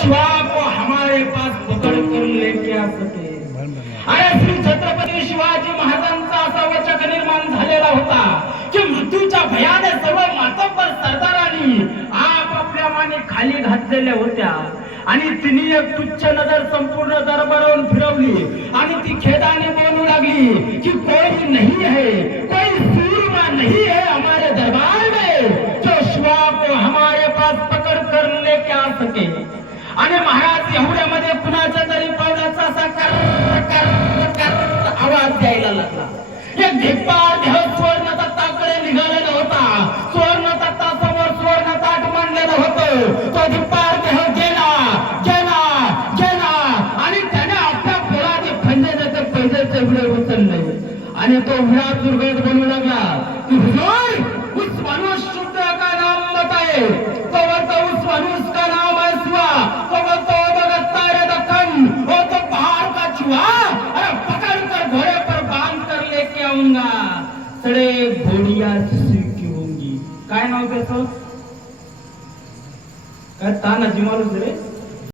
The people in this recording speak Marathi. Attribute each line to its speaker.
Speaker 1: शिवा को हमारे पास पकड़ कर लेके आ सके। अरे श्री छत्रपती शिवाजी महाराजांचा असा वचक निर्माण झालेला होता की मृत्यूच्या भयाने सर्व मातब्बर सरदारांनी आपापल्या माने खाली घातलेल्या होत्या. आणि तिने एक तुच्छ नजर संपूर्ण दरबारावरून फिरवली. आणि ती खेदाने बोलू लागली की कोई नहीं है कोई सूरमा नहीं है हमारे दरबार में. जो शिवा को हमारे पास पकड़ कर लेके आ सके. आणि महाराज एवढ्यामध्ये कुणाच्या तरी पावलाचा असा कर कर कर आवाज द्यायला लागला. एक धिप्पा देह सुवर्ण तत्ताकडे निघालेला होता. सुवर्ण तत्ता समोर सुवर्ण ताट मांडलेलं होतं. तो धिप्पा देह गेला गेला गेला. आणि त्याने आपल्या पोराचे खंडेचे ते पैसेचे उचलले. आणि तो विडा दुर्गत बनू लागला. की लेके सडे घोडिया सीखी होंगी काय नाव त्याचं? काय तानाजी माणूस रे?